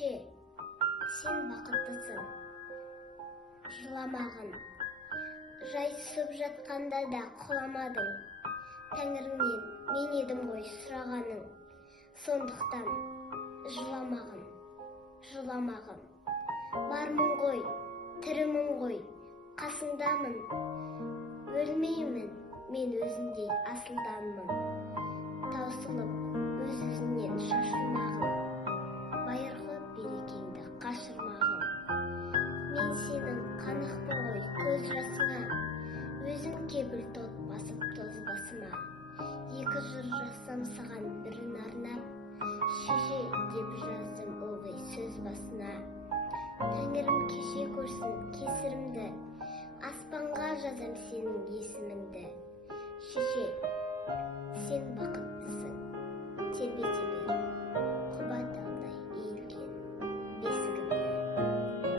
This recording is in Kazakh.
Шеше, сен бақыттысың, жыламағын. Жайсып жатқанда да құламадың. Тәңіріңнен мен едім ғой сұрағаның. Сондықтан жыламағын, жыламағын. Бармын ғой, тірімін ғой, қасыңдамын. Өлмеймін, мен өзіндей асылданмын. Таусылып, өз-өзінен шашылмағын. Байырғы берекеңді қашырмағын. Мен сенің қанықпы ғой көз жасыңа. Өзім кепіл тот басып тоз басыма. Екі жыр жазсам саған бірін арнап. Шеше деп жаздым ылғи сөз басына. Тәңірім кеше көрсін кесірімді. Аспанға жазам сенің есіміңді. Шеше, сен бақыт